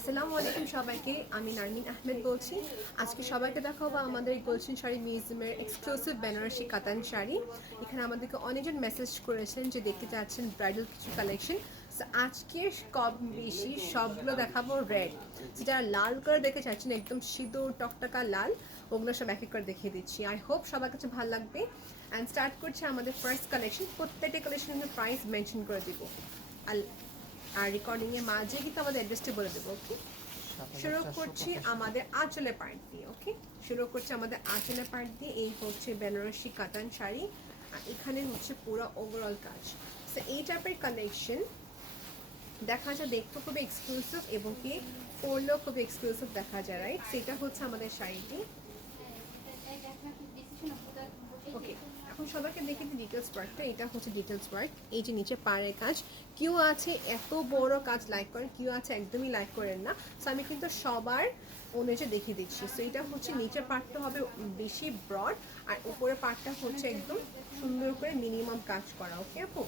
আসসালামু আলাইকুম সবাইকে, আমি নারমিন আহমেদ বলছি। আজকে সবাইকে দেখাবো আমাদের গুলশান শাড়ি মিউজিয়ামের এক্সক্লুসিভ বেনারসি কাতান শাড়ি। এখানে আমাদেরকে অনেকজন মেসেজ করেছেন যে দেখতে চাচ্ছেন ব্রাইডাল কিছু কালেকশন। আজকে কম বেশি সবগুলো দেখাবো রেড, যেটা লাল কালার দেখে চাচ্ছেন একদম সিঁদুর টকটকা লাল, ওগুলো সব এক এক করে দেখিয়ে দিচ্ছি। আই হোপ সবার কাছে ভালো লাগবে। অ্যান্ড স্টার্ট করছে আমাদের ফার্স্ট কালেকশন। প্রত্যেকটা কালেকশনের প্রাইস মেনশন করে দিব আর রেকর্ডিংয়ের মাঝে কিন্তু আমাদের অ্যাড্রেসটা বলে দেবো। ওকে, শুরু করছি আমাদের আঁচলের পার্ট দিয়ে। ওকে, শুরু করছি আমাদের আঁচলের পার্ট দিয়ে। এই হচ্ছে বেনারসি কাতান শাড়ি, আর এখানে হচ্ছে পুরো ওভারঅল কাজ। সো এই টাইপের কালেকশন দেখা যায়, দেখতে খুবই এক্সক্লুসিভ এবং কি পরলেও খুবই এক্সক্লুসিভ দেখা যায়, রাইট? সেটা হচ্ছে আমাদের শাড়িটি। ওকে, এখন সবাইকে দেখে দিই ডিটেলস ওয়ার্কটা। এটা হচ্ছে ডিটেলস ওয়ার্ক। এই যে নিচে পাড়ের কাজ, কেউ আছে এত বড় কাজ লাইক করেন, কেউ আছে একদমই লাইক করেন না। সো আমি কিন্তু সবার অনুযায়ী দেখিয়ে দিচ্ছি। সো এটা হচ্ছে নিচের পার্টটা হবে বেশি ব্রড, আর উপরের পার্টটা হচ্ছে একদম সুন্দর করে মিনিমাম কাজ করা। ওকে আপু,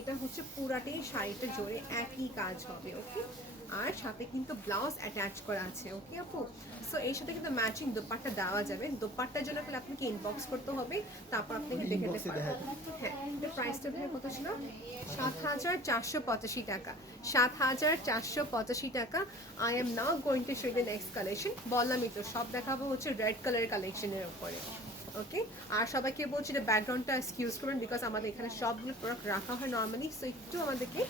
এটা হচ্ছে পুরাটাই শাড়িটা জোরে একই কাজ হবে। ওকে, আর সাথে কিন্তু ব্লাউজ অ্যাটাচ করা আছে। ওকে আপু, সো এর সাথে কিন্তু ম্যাচিং দোপাট্টা দেওয়া যাবে। দোপাট্টার জন্য তাহলে আপনাকে ইনবক্স করতে হবে, তারপর আপনাকে দেখে দিতে পারবেন। হ্যাঁ, এটা প্রাইসটা ভাই কত ছিল? ৭,৪৮৫ টাকা। ৭,৪৮৫ টাকা। I am now going to show the next collection. বললামই তো, সব দেখাবো হচ্ছে রেড কালারের কালেকশনের উপরে। ওকে, আর সবাইকে বলছি যে ব্যাকগ্রাউন্ডটা এক্সকিউজ করবেন, বিকজ আমাদের এখানে সবগুলো প্রোডাক্ট রাখা হয় নর্মালি। সো একটু আমাদেরকে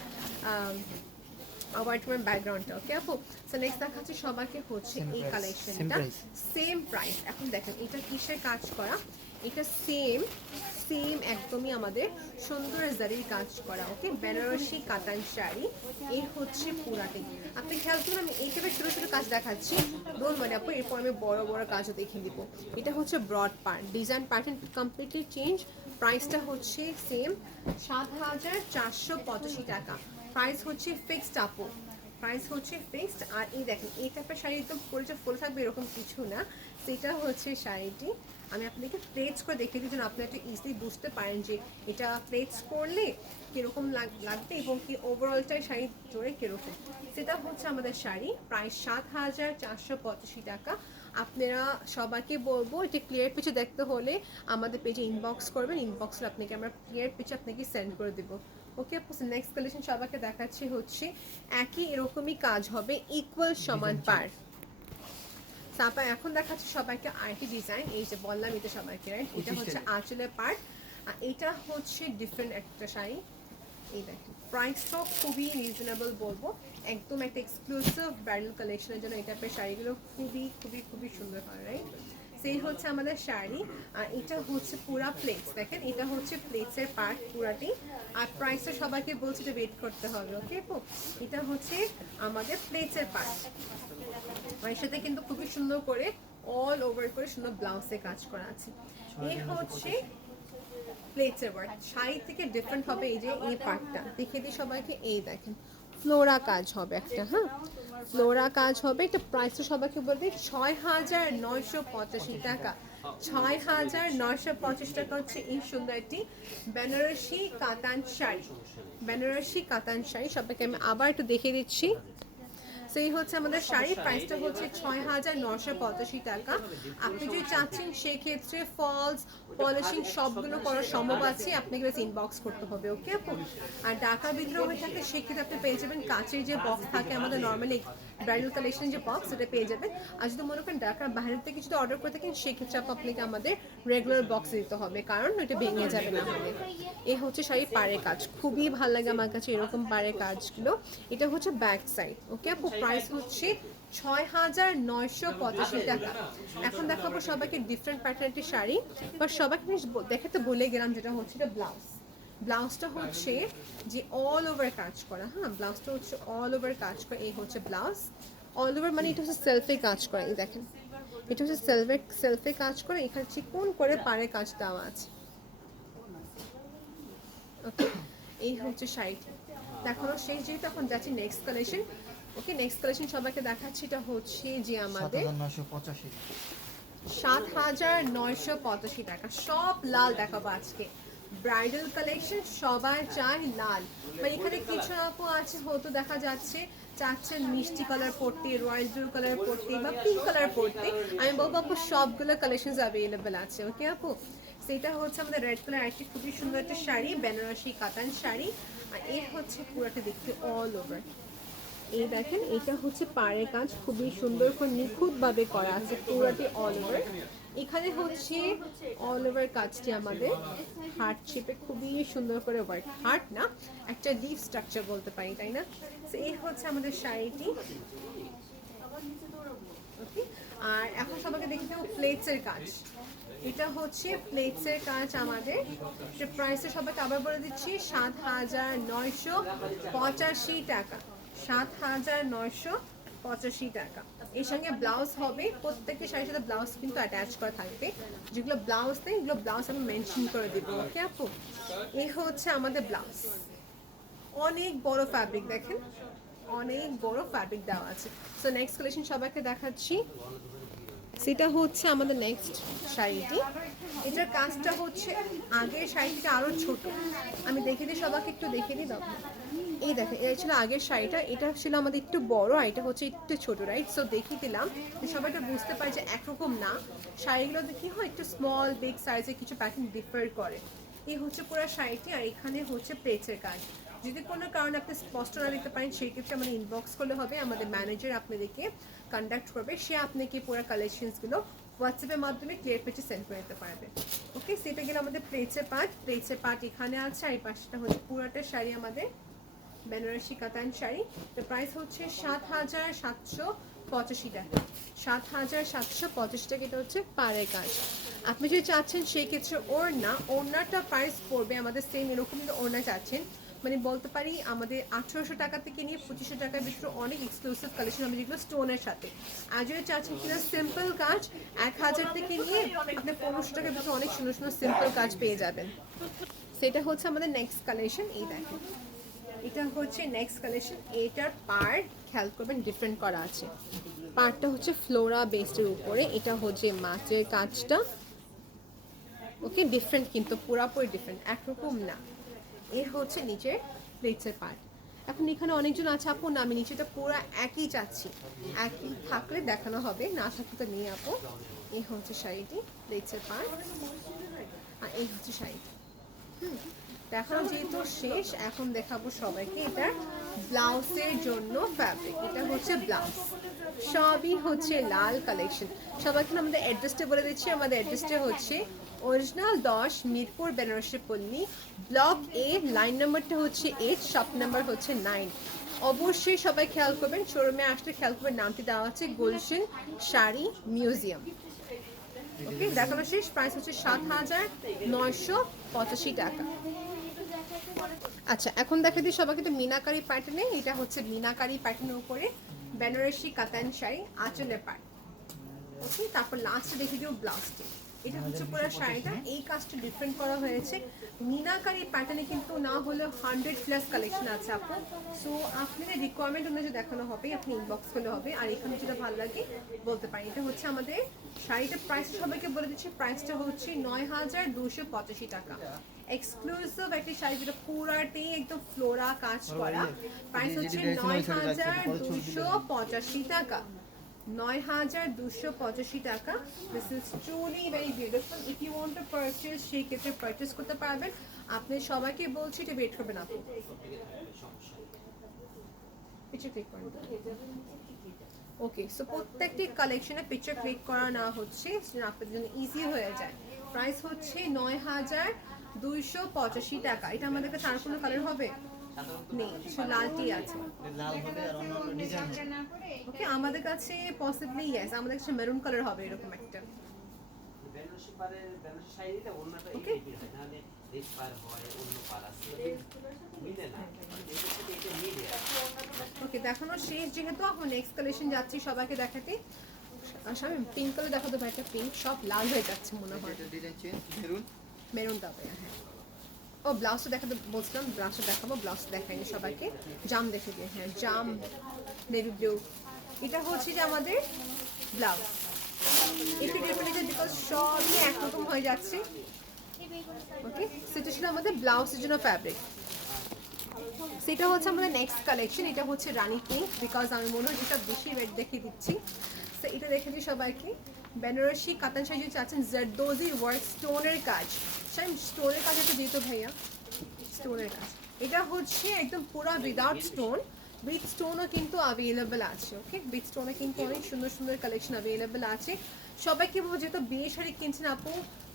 অ্যাভয়েড করবেন ব্যাকগ্রাউন্ডটা। ওকে আপু, সো নেক্সট দেখাচ্ছি সবাইকে হচ্ছে এই কালেকশনটা। Same price. এখন দেখেন এটা কিসের কাজ করা, এটা সেম সেম একদমই আমাদের সুন্দর জারির কাজ করা। ওকে, বেনারসি কাতান শাড়ি। এই হচ্ছে পুরাটি। আপনি খেয়াল করুন, আমি এই টাইপের ছোটো ছোটো কাজ দেখাচ্ছি, ডোন্ট মানে আপু, এরপর আমি বড় বড় কাজও দেখিয়ে দিব। এটা হচ্ছে broad part, design pattern completely change. প্রাইসটা হচ্ছে সেম ৭,৪৮৫ টাকা। প্রাইস হচ্ছে ফিক্সড আপু, প্রাইস হচ্ছে ফিক্সড। আর এই দেখেন এই টাইপের শাড়ি তো পরে ফুলে থাকবে এরকম কিছু না, সেটা হচ্ছে শাড়িটি। আমি আপনাদেরকে প্লেটস করে দেখিয়ে দিই যেন আপনি একটু ইজিলি বুঝতে পারেন যে এটা প্লেটস করলে কীরকম লাগবে এবং কি ওভারঅলটাই শাড়ি জোরে কীরকম। সেটা হচ্ছে আমাদের শাড়ি, প্রাইস ৭,৪৮৫ টাকা। আপনারা সবাইকে বলবো এটা ক্লিয়ার পিকচার দেখতে হলে আমাদের পেজে ইনবক্স করবেন, ইনবক্সে আপনাকে আমরা ক্লিয়ার পিকচার আপনাকে সেন্ড করে দেবো। ওকে, নেক্সট কালেকশন সবাইকে দেখাচ্ছি হচ্ছে একই এরকমই কাজ হবে, ইকুয়াল সমান পার। তারপর এখন দেখাচ্ছি সবাইকে আরেকটি ডিজাইন। এই যে বললাম এটা সবাইকে, রাইট? এটা হচ্ছে আঁচলের পার্ট, আর এটা হচ্ছে ডিফারেন্ট একটা শাড়ি। এই দেখেন প্রাইসটাও খুবই রিজনেবল বলবো, একদম একটা এক্সক্লুসিভ ব্রাইডাল কালেকশনের জন্য এই টাইপের শাড়িগুলো খুবই খুবই খুবই সুন্দর হয়, রাইট? সেই হচ্ছে আমাদের শাড়ি। আর এটা হচ্ছে পুরা প্লেটস, দেখেন এটা হচ্ছে প্লেটসের পার্ট পুরাটি। আর প্রাইসটা সবাইকে বলছি যে ওয়েট করতে হবে। ওকে আপু, এটা হচ্ছে আমাদের প্লেটসের পার্ট। এর সাথে কিন্তু খুবই সুন্দর করে অল ওভার করে সুন্দর ব্লাউজে কাজ করা আছে। এই হচ্ছে প্লেটসের ওয়ার্ক। শাড়ি থেকে ডিফারেন্ট হবে এই যে এই পার্টটা দেখিয়ে দিই সবাইকে। এই দেখেন ফ্লোরা কাজ হবে একটা, হ্যাঁ ফ্লোরা কাজ হবে। এটা প্রাইসটা সবাইকে বলতে ৬,৯৮৫ টাকা। ৬,৯৮৫ টাকা হচ্ছে এই সুন্দর একটি বেনারসি কাতান শাড়ি। বেনারসি কাতান শাড়ি সবাইকে আমি আবার একটু দেখিয়ে দিচ্ছি। সেই হচ্ছে আমাদের শাড়ির প্রাইসটা হচ্ছে ৬,৯৮৫ টাকা। আপনি যদি চাচ্ছেন সেক্ষেত্রে ফলস পলিশিং সবগুলো করার সম্ভব আছে, আপনাকে বাস ইনবক্স করতে হবে। ওকে আপু, আর ঢাকার ভিতরে হয়ে থাকে সেক্ষেত্রে আপনি পেয়ে যাবেন কাচের যে বক্স থাকে আমাদের নর্মালি ব্রাইডাল কালেকশন যে বক্স, সেটা পেয়ে যাবেন। আর যদি মনে করেন ঢাকার বাইরের থেকে যদি অর্ডার করে থাকেন সেক্ষেত্রে আপনাকে আমাদের রেগুলার বক্স দিতে হবে, কারণ এটা ভেঙে যাবে না আমাদের। এই হচ্ছে শাড়ি পাড়ের কাজ, খুবই ভালো লাগে আমার কাছে এরকম পাড়ের কাজগুলো। এটা হচ্ছে ব্যাক সাইড। ওকে আপু, প্রাইস হচ্ছে ৬,৯৮৫ টাকা। এখন দেখাবো সবাইকে ডিফারেন্ট প্যাটার্নের শাড়ি, বা সবাইকে দেখাতে বলে গেলাম যেটা হচ্ছে এটা ব্লাউজ। ব্লাউজটা হচ্ছে যে অল ওভার কাজ করা, হ্যাঁ ব্লাউজটা হচ্ছে অল ওভার কাজ করা। এই হচ্ছে ব্লাউজ অল ওভার, মানে এটা হচ্ছে সেলফে কাজ করা। এই দেখেন এটা হচ্ছে সেলফে কাজ করে, এখানে চিকন করে পাড়ে কাজ দেওয়া আছে। ওকে, এই হচ্ছে শাড়িটি। দেখানো শেষ যেহেতু এখন যাচ্ছি নেক্সট কালেকশন। ওকে, নেক্সট কালেকশন সবাইকে দেখাচ্ছি। এটা হচ্ছে যে আমাদের ৭,৯৮৫ টাকা। সব লাল দেখাবো আজকে, ব্রাইডাল কালেকশন সবাই চায় লাল। বা এখানে কিছু আপু আছে হয়তো দেখা যাচ্ছে চাচ্ছেন মিষ্টি কালার পড়তে, রয়্যাল ব্লু কালার পড়তে বা পিঙ্ক কালার পড়তে, আমি বলবো আপু সবগুলো কালেকশনস অ্যাভেলেবেল আছে। ওকে আপু, সেটা হচ্ছে আমাদের রেড কালার একটি খুবই সুন্দর একটা শাড়ি, বেনারসি কাতান শাড়ি। আর এর হচ্ছে পুরোটা দেখতে অল ওভার, এই দেখেন এটা হচ্ছে পাড়ের কাজ খুবই সুন্দর করে নিখুঁতভাবে করা আছে পুরোটি অল ওভার। এখানে হচ্ছে অল ওভার কাজটি আমাদের হার্ট শেপে খুবই সুন্দর করে ওয়ার্ক, হার্ট না একটা লিফ স্ট্রাকচার বলতে পারি, তাই না? তো এই হচ্ছে আমাদের শাড়িটি। ওকে, আর এখন সবাইকে দেখে দেবো প্লেটসের কাজ। এটা হচ্ছে প্লেটসের কাজ আমাদের, যে প্রাইসে সবাইকে আবার বলে দিচ্ছি 7,985 টাকা, 7,985 টাকা। এর সঙ্গে ব্লাউজ হবে, প্রত্যেকটি শাড়ির সাথে ব্লাউজ কিন্তু অ্যাটাচ করা থাকবে, যেগুলো ব্লাউজ নেই এগুলো ব্লাউজ আমি মেনশন করে দেবো। ওকে আপু, এই হচ্ছে আমাদের ব্লাউজ, অনেক বড় ফ্যাব্রিক দেখেন, অনেক বড় ফ্যাব্রিক দেওয়া আছে। সো নেক্সট কালেকশন সবাইকে দেখাচ্ছি, সেটা হচ্ছে আমাদের নেক্সট শাড়িটি। এটার কাজটা হচ্ছে আগের শাড়িটা আরও ছোট, আমি দেখে দিই সবাইকে, একটু দেখে দিই দাও। এই দেখেন এটা ছিল আগের শাড়িটা, এটা ছিল আমাদের একটু বড় আর এটা হচ্ছে একটু ছোট, রাইট? সো দেখিয়ে দিলাম যে সবাই এটা বুঝতে পারে যে একরকম না, শাড়িগুলোতে কি হয় একটু স্মল বিগ সাইজে কিছু প্যাকিং ডিফার করে। এই হচ্ছে পুরো শাড়িটি, আর এখানে হচ্ছে প্লেটসের কাজ। যদি কোনো কারণে আপনি স্পষ্ট না দেখতে পারেন সেই ক্ষেত্রে আমাদের ইনবক্স করলে হবে, আমাদের ম্যানেজার আপনাদেরকে কন্ট্যাক্ট করবে, সে আপনাকে পুরো কালেকশনসগুলো হোয়াটসঅ্যাপের মাধ্যমে ক্লিয়ার পেজে সেন্ড করে দিতে পারবে। ওকে, সেটা গেলে আমাদের প্লেটসের পার্ট, প্লেটসের পার্ট এখানে আছে, আর এই পাশটা হচ্ছে পুরোটা শাড়ি আমাদের বেনারসি কাতান শাড়ি। তো প্রাইস হচ্ছে 7,785 টাকা, 7,785 টাকা। এটা হচ্ছে পাড়ের কাজ। আপনি যদি চাচ্ছেন সেই ক্ষেত্রে ওড়নাটা প্রাইস পড়বে আমাদের সেম এরকম, ওড়না চাচ্ছেন মানে বলতে পারি আমাদের 1800 টাকা থেকে নিয়ে 2500 টাকার ভিতরে অনেক এক্সক্লুসিভ কালেকশন হবে যেগুলো স্টোনের সাথে। আর যদি চাচ্ছেন কিনা সিম্পল কাজ 1000 থেকে নিয়ে আপনি 1500 টাকার ভিতরে অনেক সুন্দর সুন্দর সিম্পল কাজ পেয়ে যাবেন। সেটা হচ্ছে আমাদের নেক্সট কালেকশন। এই দেখেন এটা হচ্ছে নেক্সট কালেকশন, এটার পার্ট খেয়াল করবেন ডিফারেন্ট করা আছে, পার্টটা হচ্ছে ফ্লোরা বেসের উপরে, এটা হচ্ছে মাছের কাজটা। ওকে, ডিফারেন্ট কিন্তু পুরাপুরি ডিফারেন্ট, একরকম না। এ হচ্ছে নিচের প্লেটসের পার্ট। এখন এখানে অনেকজন আছে আপু না আমি নিচেটা পুরো একই চাচ্ছি, একই থাকলে দেখানো হবে, না থাকলে তো নিয়ে আপু। এই হচ্ছে শাড়িটি প্লেটসের পার্ট, আর এই হচ্ছে শাড়িটি। দেখানো যেহেতু শেষ, এখন দেখাবো সবাইকে এটার ব্লাউজের জন্য ফ্যাব্রিক। এটা হচ্ছে ব্লাউজ, সবই হচ্ছে লাল কালেকশন। সবাইকে আমাদের অ্যাড্রেসটা বলে দিচ্ছি, আমাদের অ্যাড্রেসটা হচ্ছে অরিজিনাল 10 মিরপুর বেনারসি পল্লী, ব্লক এ, লাইন নাম্বারটা হচ্ছে 8, শপ নাম্বার হচ্ছে 9। অবশ্যই সবাই খেয়াল করবেন, শোরুমে আসলে খেয়াল করবেন নামটি দেওয়া আছে গুলশান শাড়ি মিউজিয়াম। ওকে, দেখানো শেষ, প্রাইস হচ্ছে 7,985 টাকা। আচ্ছা, এখন দেখা দিই সবাইকে তো মিনাকারি প্যাটার্নে, এটা হচ্ছে মিনাকারি প্যাটার্নের উপরে বেনারসি কাতান শাড়ি, আঁচলের পার্ট। ওকে, তারপর লাস্টে দেখে দিও ব্লাউজটি। এটা হচ্ছে পুরো শাড়িটা, এই কাজটা ডিফারেন্ট করা হয়েছে মিনাকারি প্যাটার্নে, কিন্তু না হলেও 100+ কালেকশন আছে আপু। সো আপনাদের রিকোয়ারমেন্ট অনুযায়ী দেখানো হবে, আপনি ইনবক্স করলে হবে। আর এখানে যেটা ভালো লাগে বলতে পারি, এটা হচ্ছে আমাদের শাড়িটার প্রাইস সবাইকে বলে দিচ্ছি, প্রাইসটা হচ্ছে 9,285 টাকা। এক্সক্লুসিভ একটি শাড়ি যেটা পুরাতেই একদম ফ্লোরা কাজ করা, প্রাইস হচ্ছে 9,285 টাকা, 9,285 টাকা। This is truly very beautiful. If you want to purchase সেই ক্ষেত্রে পারচেজ করতে পারবেন। আপনি সবাইকে বলছি এটা ওয়েট করবেন আপু, পিকচার ক্লিক করেন। ওকে, সো প্রত্যেকটি কালেকশনে পিকচার ক্লিক করা না হচ্ছে আপনাদের জন্য ইজি হয়ে যায়। প্রাইস হচ্ছে 9,285 টাকা। এটা আমাদের কাছে আর কোনো কালার হবে নেই, শুধু লালটি আছে। ওকে, আমাদের কাছে পসিবলি ইয়েস, আমাদের কাছে মেরুন কালার হবে এরকম একটা। ওকে, ওকে, দেখানো শেষ যেহেতু, এখন নেক্সট কালেকশন যাচ্ছি সবাইকে দেখাতে। আমি পিঙ্ক কালার দেখাতে ভাই, একটা পিঙ্ক, সব লাল হয়ে যাচ্ছে মনে হয়, মেরুন দাও। হ্যাঁ, ও ব্লাউজটা দেখাতে বলছিলাম, ব্লাউজটা দেখাবো, ব্লাউজ দেখাইনি সবাইকে, জাম দেখে দিয়ে। হ্যাঁ, জাম নেভি ব্লু, এটা হচ্ছে যে আমাদের ব্লাউজ। একটু ডিফারেন্ট বিকজ সবই একরকম হয়ে যাচ্ছে। ওকে, সেটা ছিল আমাদের ব্লাউজের জন্য ফ্যাব্রিক। সেটা হচ্ছে আমাদের নেক্সট কালেকশন, এটা হচ্ছে রানী পিঙ্ক, বিকজ আমি মনে হয় যেটা বেশি রেড দেখিয়ে দিচ্ছি। তো এটা দেখে দিই সবাইকে, বেনারসি কাতান শাড়ি যদি চাচ্ছেন জারদোজি ওয়ার্ক স্টোনের কাজ, স্টোনের কাজ একটু দিত ভাইয়া, স্টোনের কাজ। এটা হচ্ছে একদম পুরো উইদাউট স্টোন, উইথ স্টোনও কিন্তু অ্যাভেলেবেল আছে। ওকে, উইথ স্টোনে কিন্তু অনেক সুন্দর সুন্দর কালেকশন অ্যাভেলেবেল আছে। সবাইকে বলবো যেহেতু বিয়ে শাড়ি কিনছেন আপু,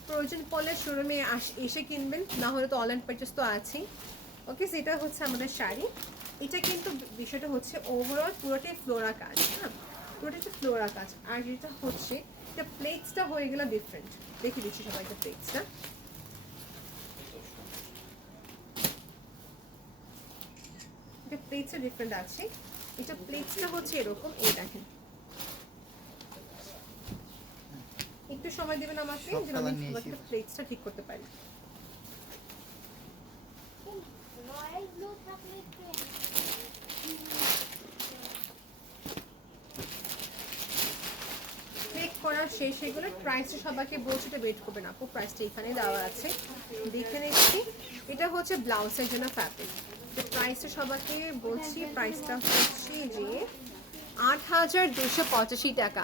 প্রয়োজন পড়লে শোরুমে এসে কিনবেন, না হলে তো অনলাইন পারচেস তো আছেই। ওকে, সেটা হচ্ছে আমাদের শাড়ি। এটা কিন্তু বিষয়টা হচ্ছে ওভারঅল পুরোটাই ফ্লোরা কাজ, হ্যাঁ পুরোটা হচ্ছে ফ্লোরা কাজ। আর যেটা হচ্ছে এটা প্লেটসটা হয়ে গেল ডিফারেন্ট, দেখে দিচ্ছি সবাইকে প্লেটসটা। এটা প্লেটসটা ডিফারেন্ট আছে, এটা প্লেটসটা হচ্ছে এরকম, এই দেখেন। একটু সময় দেবেন আমাকে যেন আমি সবাইকে প্লেটসটা ঠিক করতে পারি। করা শেষ হয়ে গেলে প্রাইসটা সবাইকে বলছি, এটা ওয়েট করবেন আপু, প্রাইসটা এখানে দেওয়া আছে দেখে নিচ্ছি। এটা হচ্ছে ব্লাউজের জন্য ফ্যাব্রিক, তো প্রাইসটা সবাইকে বলছি, প্রাইসটা হচ্ছে যে ৮,২৮৫ টাকা,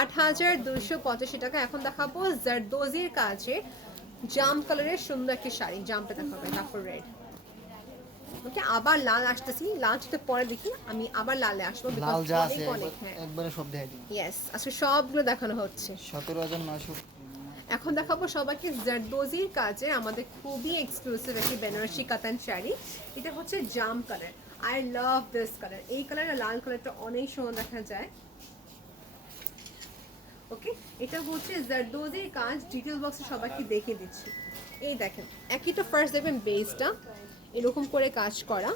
৮,২৮৫ টাকা। এখন দেখাবো জারদোজির কাজে জাম কালারের সুন্দর একটি শাড়ি, জামটা দেখাবে, তারপর রেড। ওকে, আবার লাল আসতেছি, লালটা পরে দেখি, আমি আবার লালে আসবো, লাল যা আছে একবারে সব দেখাই দিই। ইয়েস, আজকে সবগুলো দেখানো হচ্ছে। ১৭,৯০০। এখন দেখাবো সবাইকে জারদোজির কাজে আমাদের খুবই এক্সক্লুসিভ একটি বেনারসি কাতান শাড়ি। এটা হচ্ছে জাম colour, I love this colour. এই কালার আর লাল কালারটা অনেক সুন্দর দেখা যায়। ওকে, এটা হচ্ছে জারদোজির কাজ, ডিটেল বক্সে সবাইকে দেখে দিচ্ছি। এই দেখেন, একই তো ফার্স্ট দেখবেন বেসটা এরকম করে কাজ করা,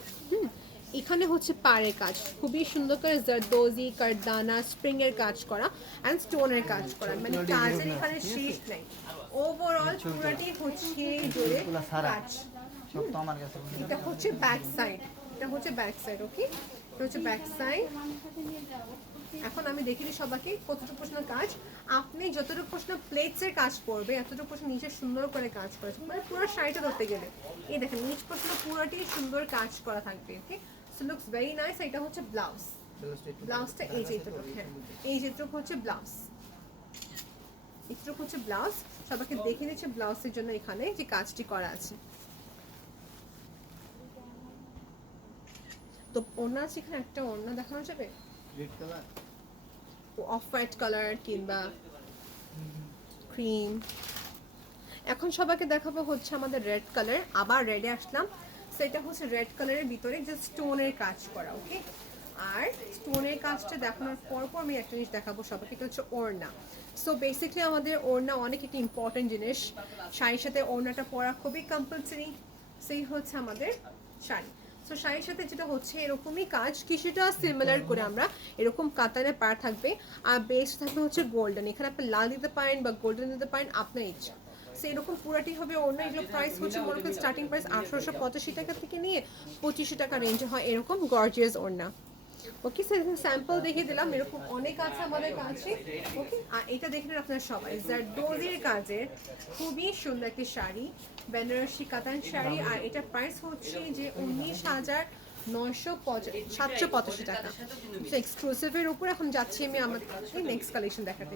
এখানে হচ্ছে পাড়ের কাজ খুবই সুন্দর করে জারদোজি কারদানা স্প্রিং এর কাজ করা এন্ড স্টোনের কাজ করা, মানে কাজের এখানে শেষ নাই। ওভারঅল পুরোটি হচ্ছে জোরে কাজ। সব তো আমার কাছে। এটা হচ্ছে ব্যাক সাইড, এটা হচ্ছে ব্যাক সাইড। ওকে, এটা হচ্ছে ব্যাক সাইড। এখন আমি দেখিনি সবাইকে কতটুকু প্রশ্ন কাজ, আপনি যতটুকু প্রশ্ন প্লেটসের কাজ করবে এতটুকু প্রশ্ন নিচে সুন্দর করে কাজ করেছে, মানে পুরো শাড়িটা ধরতে গেলে এই দেখেন নিচ প্রশ্ন পুরোটি সুন্দর কাজ করা থাকবে। ওকে, সো লুকস ভেরি নাইস। এটা হচ্ছে ব্লাউজ, ব্লাউজটা এই যে এতটুকু, হ্যাঁ এই যেটুকু হচ্ছে ব্লাউজ, এতটুকু হচ্ছে ব্লাউজ। সবাইকে দেখে নিচ্ছে ব্লাউজের জন্য এখানে যে কাজটি করা আছে। তো ওড়না আছে এখানে, একটা ওড়না দেখানো যাবে, red colour, off white colour কিংবা ক্রিম। এখন সবাইকে দেখাবো হচ্ছে আমাদের রেড কালার, আবার রেডে আসলাম। সেটা হচ্ছে রেড কালারের ভিতরে যে স্টোনের কাজ করা। ওকে, আর স্টোনের কাজটা দেখানোর পর আমি একটা জিনিস দেখাবো সবাইকে, হচ্ছে ওড়না। সো বেসিক্যালি আমাদের ওড়না অনেক একটি ইম্পর্টেন্ট জিনিস, শাড়ির সাথে ওড়নাটা পরা খুবই কম্পালসারি। সেই হচ্ছে আমাদের শাড়ি। সো শাড়ির সাথে যেটা হচ্ছে এরকমই কাজ, কিছুটা সিমিলার করে আমরা এরকম কাতানে পাড় থাকবে, আর বেস থাকবে হচ্ছে গোল্ডেন। এখানে আপনি লাল দিতে পারেন বা গোল্ডেন দিতে পারেন, আপনার ইচ্ছা। সো এরকম পুরাটি হবে অন্য। এগুলো প্রাইস হচ্ছে মনে করেন স্টার্টিং প্রাইস ১৮৮৫ টাকা থেকে নিয়ে ২৫০০ টাকা রেঞ্জে হয় এরকম গর্জিয়াস ওড়না। ওকে, স্যাম্পল দেখিয়ে দিলাম, এরকম অনেক আছে আমাদের কাছে। ওকে, আর এটা দেখলেন আপনারা সবাই জারদোজির কাজের খুবই সুন্দর একটি শাড়ি, বেনারসি কাতান শাড়ি। আর এটা প্রাইস হচ্ছে যে ১৯,৯৭৫ টাকা, এক্সক্লুসিভের উপর। এখন যাচ্ছি আমি আমাদের নেক্সট কালেকশন দেখাতে।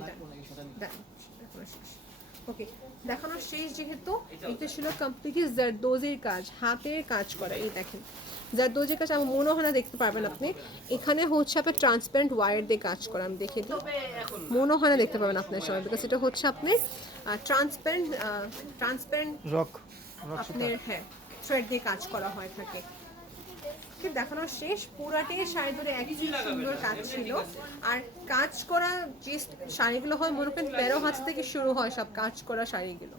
ওকে, দেখানোর শেষ, যেহেতু এটা ছিল কমপ্লিটলি জারদোজির কাজ, হাতের কাজ করা। এই দেখেন জারদোজির কাজ, আমার মনে হয় না দেখতে পারবেন আপনি, এখানে হচ্ছে আপনার ট্রান্সপারেন্ট ওয়্যার দিয়ে কাজ করা। আমি দেখে দিই, মনে হয় না দেখতে পাবেন আপনার সময়, বিকজ এটা হচ্ছে আপনি ট্রান্সপারেন্ট রক আপনার, হ্যাঁ থ্রেড দিয়ে কাজ করা হয় থাকে। দেখানো শেষ, পুরাটি শাড়ি ধরে একই সুন্দর কাজ ছিল। আর কাজ করা যে শাড়িগুলো হয় মনে করেন ১৩ হাত থেকে শুরু হয় সব কাজ করা শাড়িগুলো।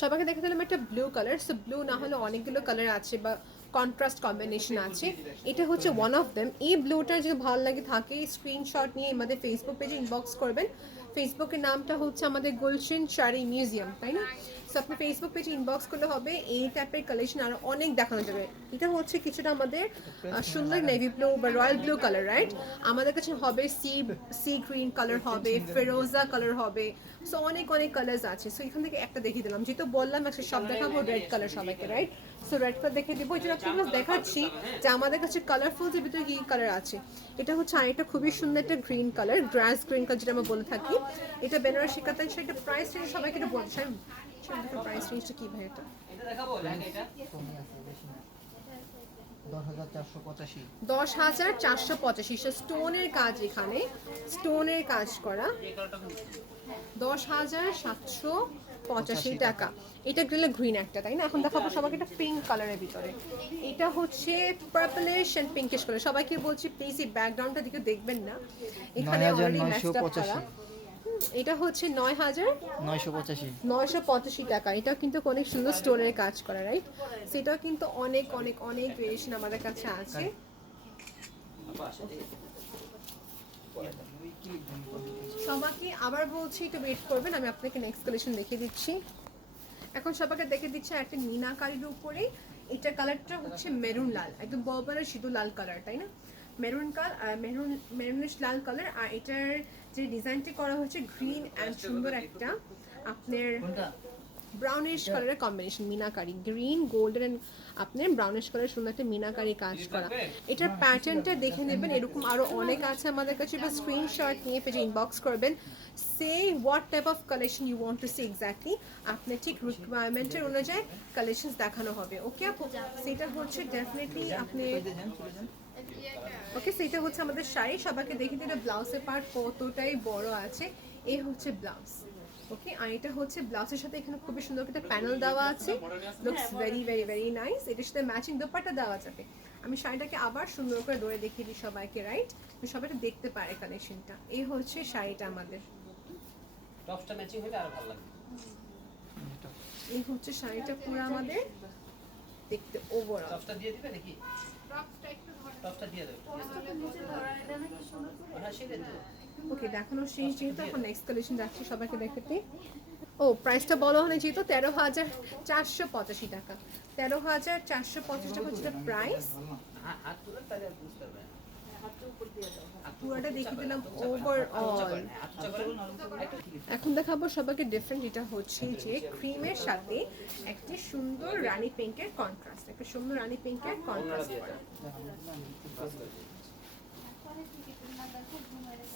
সবাইকে দেখে দিলাম একটা ব্লু কালার, সো ব্লু না হলে অনেকগুলো কালার আছে বা কন্ট্রাস্ট কম্বিনেশন আছে, এটা হচ্ছে ওয়ান অফ দেম। এই ব্লুটা যদি ভালো লাগে থাকে স্ক্রিনশট নিয়ে আমাদের ফেসবুক পেজে ইনবক্স করবেন। ফেসবুকের নামটা হচ্ছে আমাদের গুলশান শাড়ি মিউজিয়াম, তাই না? সো আপনি ফেসবুক পেজে ইনবক্স করলে হবে, এই টাইপের কালেকশন আরও অনেক দেখানো যাবে। এটা হচ্ছে কিছুটা আমাদের সুন্দর নেভি ব্লু বা রয়্যাল ব্লু কালার, রাইট? আমাদের কাছে হবে সি গ্রিন কালার হবে, ফেরোজা কালার হবে, সো অনেক কালার্স আছে। সো এখান থেকে একটা দেখিয়ে দিলাম, যেহেতু বললাম আজকে সব দেখাবো রেড কালার সবাইকে, রাইট? সো রেড কালার দেখে দিব, এটা আপনাকে দেখাচ্ছি যে আমাদের কাছে কালারফুল যে ভিতরে কি কালার আছে। এটা হচ্ছে আরেকটা খুবই সুন্দর একটা গ্রিন কালার, গ্রাস গ্রিন কালার যেটা আমরা বলে থাকি। এটা বেনারসি কাতান শাড়ি, এটা প্রাইস রেঞ্জ সবাইকে এটা বলতে চাই, প্রাইস রেঞ্জটা কি ভাই এটা? কমই আছে, বেশি না। 10,485। 10,485 স্টোনের কাজ, এখানে স্টোনের কাজ করা 10,785 টাকা। এটা গেলে গ্রিন একটা, তাই না? এখন দেখাবো সবাইকে এটা পিঙ্ক কালারের ভিতরে। এটা হচ্ছে পার্পলিশ এন্ড পিঙ্কিশ কালার। সবাইকে বলছি প্লিজ এই ব্যাকগ্রাউন্ডটা দিকে দেখবেন না, এখানে অলরেডি ম্যাচড আপ করা। এটা হচ্ছে 9,985 টাকা। এটা কিন্তু অনেক সুন্দর স্টোনের কাজ করা, রাইট? সেটাও কিন্তু অনেক অনেক অনেক ভেরিয়েশন আমাদের কাছে আছে। সবাইকে আবার বলছি একটু ওয়েট করবেন, আমি আপনাকে নেক্সট কালেকশন দেখিয়ে দিচ্ছি। এখন সবাইকে দেখে দিচ্ছি একটা মিনাকারির উপরে। এটা কালারটা হচ্ছে মেরুন লাল, একদম বলবনের সিঁদুর লাল কালার, তাই না? মেরুন কালার আর মেরুনিশ লাল কালার। আর এটার যে ডিজাইনটি করা হচ্ছে গ্রিন অ্যান্ড সুন্দর একটা আপনার ব্রাউনিশ কালারের কম্বিনেশন, মিনাকারি গ্রিন গোল্ডেন আপনার ব্রাউনিশ কালারের সুন্দর একটা মিনাকারি কাজ করা। এটার প্যাটার্নটা দেখে নেবেন, এরকম আরো অনেক আছে আমাদের কাছে। বা স্ক্রিনশট নিয়ে পেজে ইনবক্স করবেন, সে what type of collection you want to see exactly, আপনার ঠিক রিকোয়ারমেন্টের অনুযায়ী কালেকশনস দেখানো হবে। ওকে আপু, সেটা হচ্ছে ডেফিনেটলি আপনি ওকে, সেটা হচ্ছে আমাদের শাড়ি। সবাইকে দেখে দিলে ব্লাউজের পার্ট কতটাই বড় আছে। এই হচ্ছে ব্লাউজ, ওকে। আর এটা হচ্ছে ব্লাউজের সাথে এখানে খুবই সুন্দর একটা প্যানেল দেওয়া আছে, looks very very very nice. এটার সাথে ম্যাচিং দোপাট্টা দেওয়া যাবে। আমি শাড়িটাকে আবার সুন্দর করে ধরে দেখিয়ে দিই সবাইকে, রাইট? সবাই দেখতে পারে কালেকশনটা। এই হচ্ছে শাড়িটা আমাদের, টপসটা ম্যাচিং হলে আরো ভালো লাগবে। এই হচ্ছে শাড়িটা পুরো আমাদের দেখতে ওভারঅল। টপসটা দিয়ে দিবে নাকি? টপসটা দিয়ে দেবে। হ্যাঁ সেটাই তো। ওকে, দেখানো শেষ যেহেতু, এখন নেক্সট কালেকশন যাচ্ছি সবাইকে দেখাতে। ও প্রাইসটা বলা হলে যেহেতু 13,485 টাকা। 13,485 টাকা হচ্ছে প্রাইস। হাত তুলে তাহলে বুঝতে পারবে। পুরোটা দেখে দিলাম ওভারঅল। এখন দেখাবো সবাইকে ডিফারেন্ট, এটা হচ্ছে যে ক্রিমের সাথে একটি সুন্দর রানী পিঙ্কের কন্ট্রাস্ট, একটা সুন্দর রানী পিঙ্কের কন্ট্রাস্ট করা।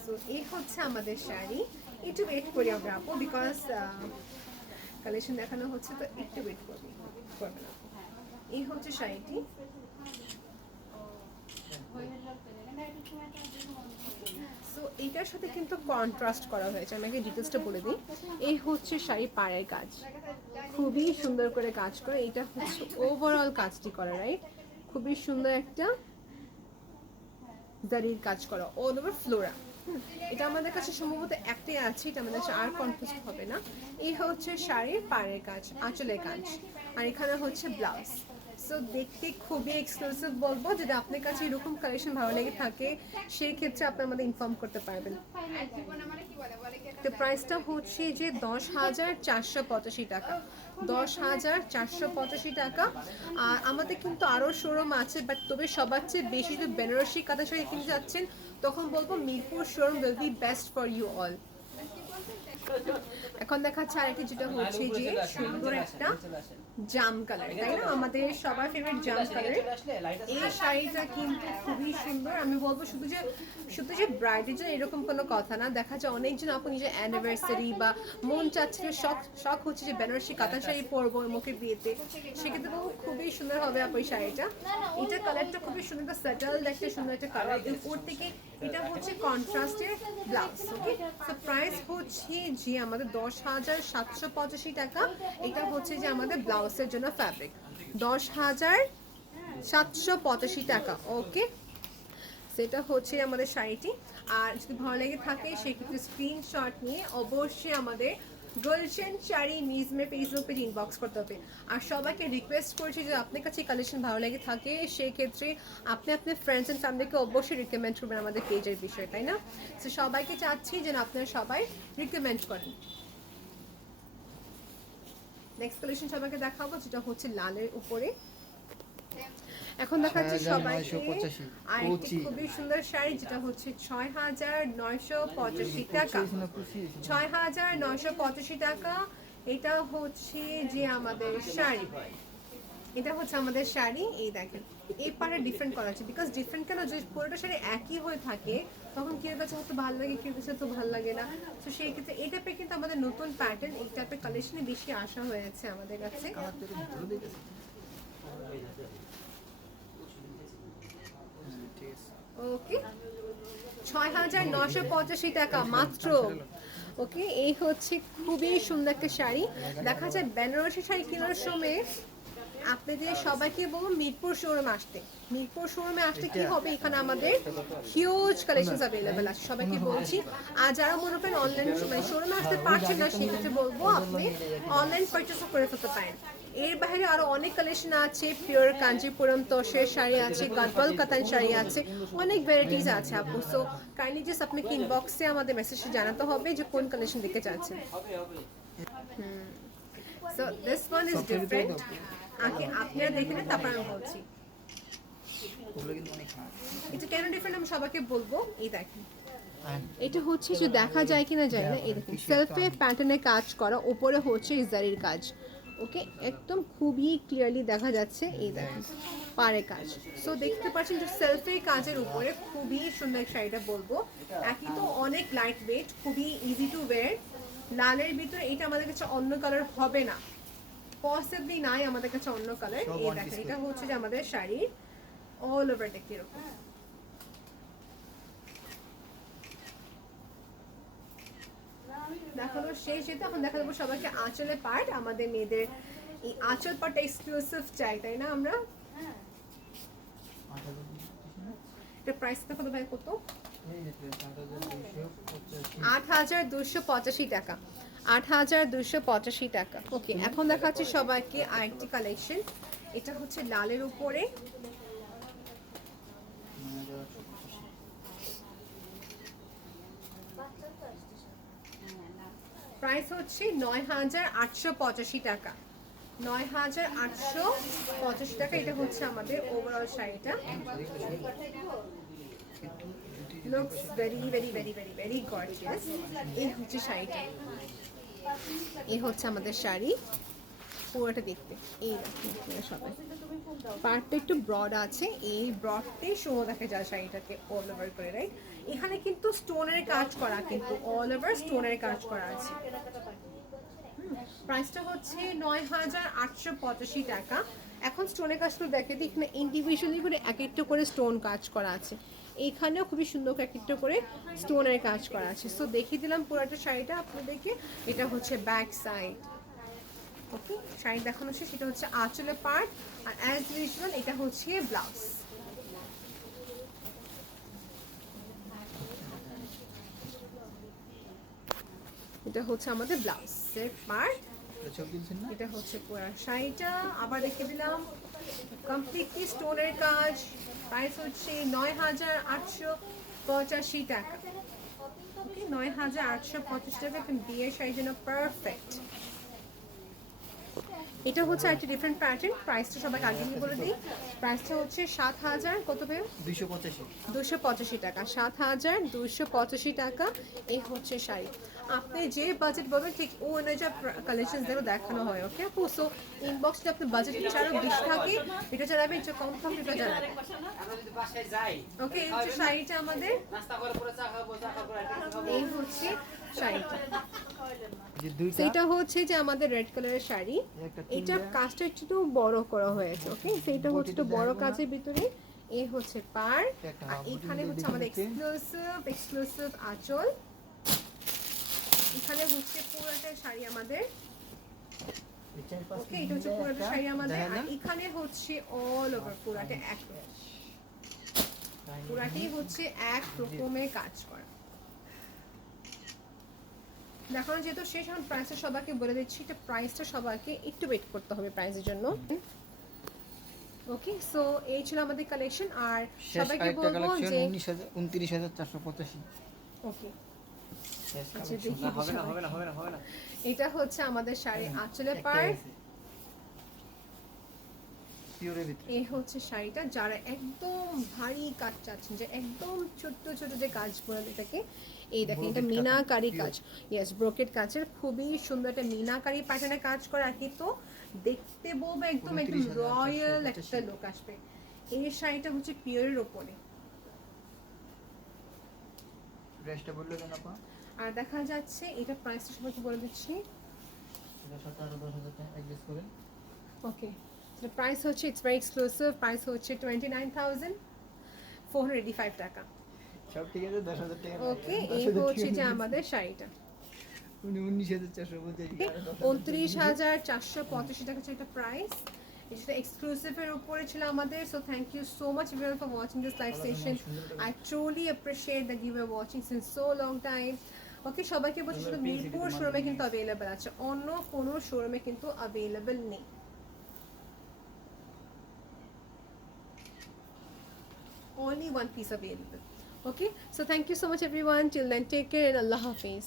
তো এই হচ্ছে আমাদের শাড়ি। একটু ওয়েট করি আমরা আপু, বিকজ কালেকশন দেখানো হচ্ছে, তো একটু ওয়েট করবেন আপু। এই হচ্ছে শাড়িটি। সো এইটার সাথে কিন্তু কন্ট্রাস্ট করা হয়েছে, আমি আগে ডিটেলসটা বলে দিই। এই হচ্ছে শাড়ি পাড়ের কাজ, খুবই সুন্দর করে কাজ করে। এটা হচ্ছে ওভারঅল কাজটি করা, রাইট? খুবই সুন্দর একটা জারির কাজ করা, অল ওভার ফ্লোরা। এটা আমাদের কাছে সম্ভবত একটাই আছে, এটা আমাদের কাছে আর কনফিউজ হবে না। এই হচ্ছে শাড়ির পাড়ের কাজ, আঁচলের কাজ, আর এখানে হচ্ছে ব্লাউজ। সো দেখতে খুবই এক্সক্লুসিভ বলবো। যদি আপনার কাছে এরকম কালেকশন ভালো লেগে থাকে সেই ক্ষেত্রে আপনি আমাদের ইনফর্ম করতে পারবেন। তো প্রাইসটা হচ্ছে যে 10,485 টাকা। 10,485 টাকা। আর আমাদের কিন্তু আরও শোরুম আছে, বাট তবে সবার চেয়ে বেশি যদি বেনারসি কাঁথা শাড়ি কিনতে যাচ্ছেন তখন বলবো Mirpur showroom will be best for you all. এখন দেখাচ্ছে আরেকটি, যেটা হচ্ছে যে সুন্দর একটা জাম কালার, তাই না? আমাদের সবার ফেভারিট জাম কালার। এই শাড়িটা কিন্তু খুবই সুন্দর। আমি বলবো শুধু যে ব্রাইডের জন্য এরকম কোনো কথা না, দেখা যায় অনেকজন আপনি নিজের অ্যানিভার্সারি বা মন চাচ্ছে, শখ হচ্ছে যে বেনারসি কাতান শাড়ি পরবো মুখের বিয়েতে, সেক্ষেত্রে বলবো খুবই সুন্দর হবে আপু এই শাড়িটা। এটা কালারটা খুবই সুন্দর, একটা সেটেল একটা সুন্দর একটা কালার। উপর থেকে এটা হচ্ছে কন্ট্রাস্টের ব্লাউজ, ওকে। তো প্রাইস হচ্ছে যে আমাদের 10,785 টাকা। এটা হচ্ছে যে আমাদের ব্লাউজের জন্য ফ্যাব্রিক, 10,785 টাকা, ওকে। সেটা হচ্ছে আমাদের শাড়িটি। আর যদি ভালো লেগে থাকে সেক্ষেত্রে স্ক্রিনশট নিয়ে অবশ্যই আমাদের গুলশান শাড়ি নিজমে ফেসবুক পেজ ইনবক্স করতে হবে। আর সবাইকে রিকোয়েস্ট করছি যে আপনার কাছে কালেকশন ভালো লেগে থাকে সেক্ষেত্রে আপনি আপনার ফ্রেন্ডস অ্যান্ড ফ্যামিলিকে অবশ্যই রিকমেন্ড করবেন আমাদের পেজের বিষয়ে, তাই না? তো সবাইকে চাচ্ছি যেন আপনারা সবাই রিকমেন্ড করেন। নেক্সট কালেকশন সবাইকে দেখাবো, যেটা হচ্ছে লালের উপরে। এখন দেখাচ্ছি সবাইকে আরেকটি খুবই সুন্দর শাড়ি, যেটা হচ্ছে 6,985 টাকা। 6,985 টাকা। এটা হচ্ছে যে আমাদের শাড়ি, এটা হচ্ছে আমাদের শাড়ি, এই দেখেন এই পার্টে ডিফারেন্ট করা আছে, বিকজ ডিফারেন্ট কেন, যে পুরোটা শাড়ি একই হয়ে থাকে তখন কেউ কাছে হয়তো ভালো লাগে, কেউ কাছে তো ভালো লাগে না। তো সেই ক্ষেত্রে এই টাইপের কিন্তু আমাদের নতুন প্যাটার্ন, এই টাইপের কালেকশনে বেশি আসা হয়েছে আমাদের কাছে। ওকে, 6,985 টাকা মাত্র। ওকে, এই হচ্ছে খুবই সুন্দর একটা শাড়ি। দেখা যায় বেনারসি শাড়ি কেনার সময় আপনাদের সবাইকে বলবো মিরপুর শোরুমে আসতে। মিরপুর শোরুমে আসতে কি হবে, এখানে আমাদের হিউজ কালেকশন অ্যাভেলেবেল আছে, সবাইকে বলছি। আর যারা মনে করেন অনলাইন মানে শোরুমে আসতে পারছেন না, সেক্ষেত্রে বলবো আপনি অনলাইন পারচেসও করে ফেলতে পারেন। এর বাইরে আরো অনেক কালেকশন আছে, পিওর কাঞ্জিপুরম তসের শাড়ি আছে, গাদওয়াল কাতান শাড়ি আছে, অনেক ভ্যারাইটিস আছে আপু। সো কাইন্ডলি জাস্ট আপনাকে ইনবক্সে আমাদের মেসেজে জানাতে হবে যে কোন কালেকশন দেখতে চাচ্ছেন। So this one is different. আগে আপনারা দেখে নেন, তারপর আমি বলছি এটা কেন ডিফারেন্ট, আমি সবাইকে বলবো। এই দেখেন এটা হচ্ছে যে দেখা যায় কিনা যায় না, এই দেখেন সেলফে প্যাটার্নে কাজ করা, উপরে হচ্ছে জারির কাজ। ওকে, একদম খুবই ক্লিয়ারলি দেখা যাচ্ছে, এই দেখেন পারে কাজ। সো দেখতে পাচ্ছেন যে সেলফে কাজের উপরে খুবই সুন্দর শাড়িটা বলবো। একই তো অনেক লাইট ওয়েট, খুবই ইজি টু ওয়্যার। লালের ভিতরে এটা আমাদের কাছে অন্য কালার হবে না, পসিবলি নাই আমাদের কাছে অন্য কালার। এই দেখেন এটা হচ্ছে যে আমাদের শাড়ির অল ওভার দেখতে এরকম। দেখানো শেষ, যেটা এখন দেখা যাবো সবাইকে আঁচলের পার্ট। আমাদের মেয়েদের এই আঁচল পার্টটা এক্সক্লুসিভ চাই, তাই না? আমরা এটা প্রাইসটা কত ভাই, কত? 8,285 টাকা, 8,285 টাকা। ওকে, এখন দেখাচ্ছি সবাইকে আরেকটি কালেকশন। এটা হচ্ছে লালের উপরে, প্রাইস হচ্ছে 9,885 টাকা, 9,885 টাকা। এটা হচ্ছে আমাদের ওভারঅল শাড়িটা। Looks very very very very very gorgeous. এই হচ্ছে শাড়িটা, এই হচ্ছে আমাদের শাড়ি পুরোটা দেখতে। এই দেখুন সবাই, পার্টটা একটু ব্রড আছে, এই ব্রডটাই শো দেখা যায় শাড়িটাকে অল ওভার করে, রাইট? এখানে কিন্তু স্টোনের কাজ করা, কিন্তু অল ওভার স্টোনের কাজ করা আছে। প্রাইসটা হচ্ছে 9,885 টাকা। এখন স্টোনের কাজগুলো দেখে দিই, এখানে ইন্ডিভিজুয়ালি করে এক একটা করে স্টোন কাজ করা আছে, এইখানেও খুবই সুন্দর এক একটা করে স্টোনের কাজ করা আছে। সো দেখিয়ে দিলাম পুরোটা শাড়িটা আপনাদেরকে। এটা হচ্ছে ব্যাক সাইড। ওকে, শাড়ি দেখানো শেষ। এটা হচ্ছে আঁচলের পার্ট, আর অ্যাজ ইউজুয়াল এটা হচ্ছে ব্লাউজ। এটা হচ্ছে আমাদের ব্লাউজের পার্ট, এটা হচ্ছে পুরো শাড়িটা। আবার রেখে দিলাম কমপ্লিটলি স্টোনের কাজ। প্রাইস হচ্ছে 9,885 টাকা। ওকে, 9,885 টাকা। এখন বিয়ের শাড়ির জন্য পারফেক্ট। এটা হচ্ছে একটা ডিফারেন্ট প্যাটার্ন। প্রাইসটা সবাই আগে নিয়ে বলে দিই, প্রাইসটা হচ্ছে 7,000 কত পেয়ে 285 টাকা, 7,285 টাকা। এই হচ্ছে শাড়ি। আপনি যে বাজেট বলবেন ঠিক ও অনুযায়ী কালেকশন দেখো দেখানো হয়। ওকে আপু, সো ইনবক্সে আপনি বাজেট আরো বেশি থাকে এটা জানাবেন, যে কম থাকে এটা জানাবেন। ওকে, এই হচ্ছে শাড়িটা আমাদের, এই হচ্ছে শাড়িটা। সেটা হচ্ছে যে আমাদের রেড কালারের শাড়ি, এটা কাজটা একটু বড় করা হয়েছে। ওকে, সেটা হচ্ছে একটু বড় কাজের ভিতরে। এই হচ্ছে পার, আর এখানে হচ্ছে আমাদের এক্সক্লুসিভ আঁচল। এখানে হচ্ছে পুরোটা শাড়ি আমাদের। ওকে, এটা হচ্ছে পুরোটা শাড়ি আমাদের, আর এখানে হচ্ছে অল ওভার পুরাটা এক, পুরাটাই হচ্ছে এক রকমের কাজ করা। দেখানো যেহেতু শেষ, এখন প্রাইসটা সবাইকে বলে দিচ্ছি। এটা প্রাইসটা সবাইকে একটু ওয়েট করতে হবে প্রাইসের জন্য। ওকে, সো এই ছিল আমাদের কালেকশন। আর সবাইকে বলবো যে 29,485। ওকে, আচ্ছা দেখি এটা হচ্ছে আমাদের শাড়ি আঁচলের পাড়। এই হচ্ছে শাড়িটা। যারা একদম ভারী কাজ চাচ্ছেন, যে একদম ছোট্ট ছোট যে কাজ বলে এটাকে, এই দেখেন এটা মিনাকারি কাজ, ইয়েস ব্রোকেট কাজের খুবই সুন্দর একটা মিনাকারি প্যাটার্নে কাজ করা। কিন্তু দেখতে বলবো একদম একদম 29,485 রয়্যাল একটা লুক আসবে। এই শাড়িটা হচ্ছে পিওরের ওপরে। ড্রেসটা বললে দেন আপা। আর দেখা যাচ্ছে এটা প্রাইসটা সবাইকে বলে দিচ্ছি। এটার সাথে আরো 10,000 টাকা অ্যাডজাস্ট করেন। ওকে, the price হচ্ছে it's very exclusive, price হচ্ছে 29,485 টাকা। সব ঠিক আছে 10,000 টাকা। ওকে, এই হচ্ছে যে আমাদের শাড়িটা। 19,485 29,485 টাকা হচ্ছে এটা প্রাইস। এটা এক্সক্লুসিভের উপরে ছিল আমাদের। So thank you so much everyone for watching this live session. I truly appreciate that you were watching since so long time. ওকে, সবাইকে বলছি শুধু মিরপুর শোরুমে কিন্তু অ্যাভেলেবল আছে, অন্য কোনো শোরুমে কিন্তু অ্যাভেলেবল নেই। Only one piece available. Okay, so thank you so much everyone. Till then, take care and Allah Hafiz.